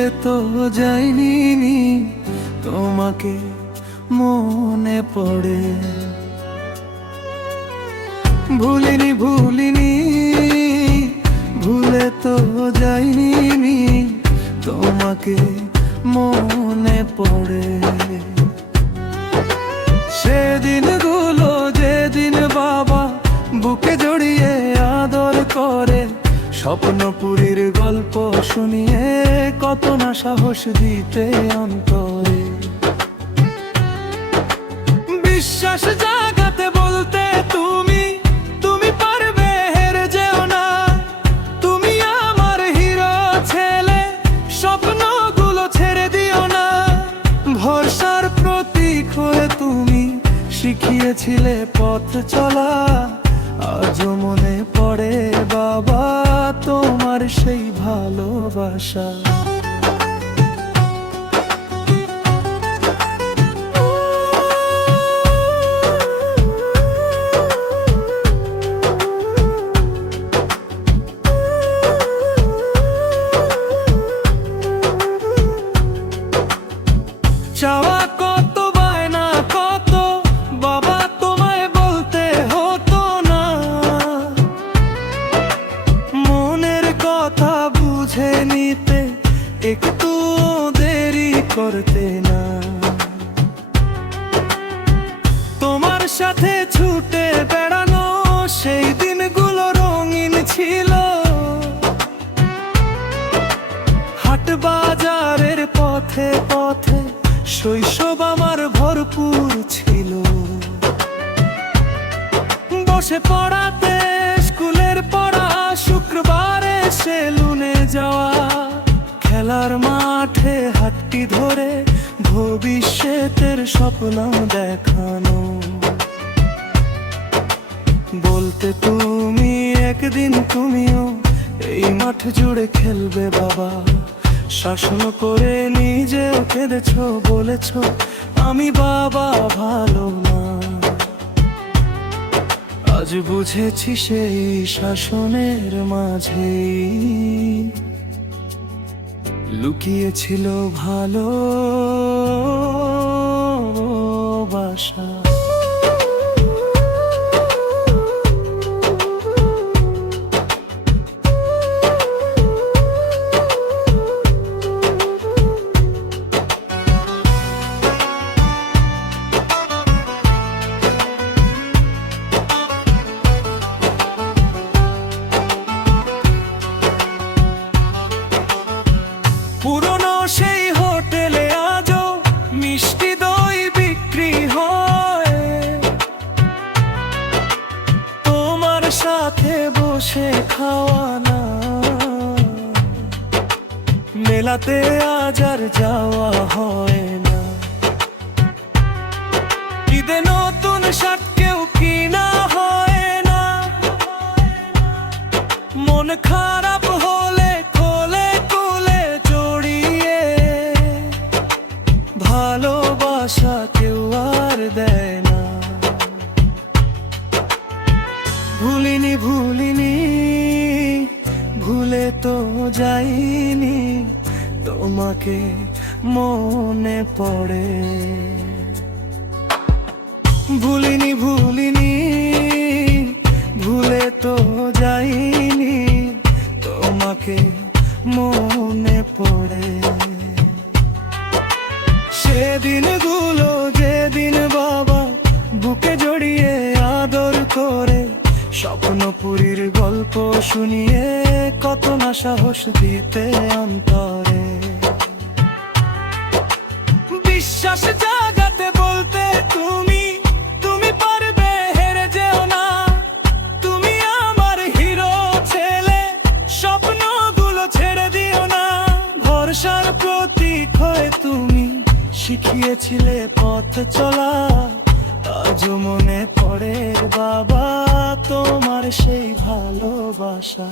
ভুলে তো যাইনি তোমাকে মনে পড়ে। ভুলিনি ভুলিনি ভুলে তো যাইনি তোমাকে মনে পড়ে। সেদিনগুলো যেদিন বাবা বুকে জড়িয়ে আদর করে, স্বপ্নপুরীর গল্প শুনিয়ে কত না সাহস দিতে অন্তরে। বিশ্বাস জাগাতে বলতে তুমি তুমি পারবে, হেরে যেও না, তুমি আমার হিরো ছেলে, স্বপ্নগুলো ছেড়ে দিও না। ভরসার প্রতীক হয়ে তুমি শিখিয়েছিলে পথ চলা, আজও মনে পড়ে বাবা তোমার সেই ভালোবাসা। চাওয়া কত বায়না কত বাবা তোমায় বলতে হতো না, মনের কথা বুঝে নিতে একটু দেরি করতে না। তোমার সাথে ছুটে বেড়ানো সেই দিনগুলো রঙিন ছিল, হাট বাজারের পথে পথে শৈশব আমার ভরপুর ছিল। বসে পড়াতে স্কুলের পড়া, শুক্রবারে সেলুনে যাওয়া, খেলার মাঠে হাতটি ধরে ভবিষ্যতের স্বপ্ন দেখানো। বলতে তুমি একদিন তুমিও এই মাঠ জুড়ে খেলবে বাবা, শাসন করে নিজেও কেঁদেছ, বলেছ আমি বাবা ভালো না। আজ বুঝেছি সেই শাসনের মাঝে লুকিয়েছিল ভালোবাসা। পুরনো সেই হোটেলে আজও মিষ্টি দই বিক্রি হয়, তোমার সাথে বসে খাওয়া না, মেলাতে আজ আর যাওয়া হয় না। ঈদে নতুন শার্ট কেউ কিনা হয় না, মন খারাপ হলে কোলে কোলে জড়িয়ে ভালোবাসা কেউ আর দেয় না। ভুলিনি ভুলিনি ভুলে তো যাইনি তোমাকে মনে পড়ে। ভুলিনি ভুলিনি ভুলে তো যাইনি তোমাকে মনে পড়ে। সেদিনগুলো যেদিন বাবা বুকে জড়িয়ে আদর করে, স্বপ্নপুরীর গল্প শুনিয়ে কত না সাহস দিতে অন্তরে। বিশ্বাস জাগাতে বলতে তুমি তুমি পারবে, হেরে যেও না, তুমি আমার হিরো ছেলে, স্বপ্নগুলো ছেড়ে দিও না। ভরসার প্রতীক হয়ে তুমি শিখিয়েছিলে পথ চলা, আজও মনে পড়ে বাবা তোমার সেই ভালোবাসা।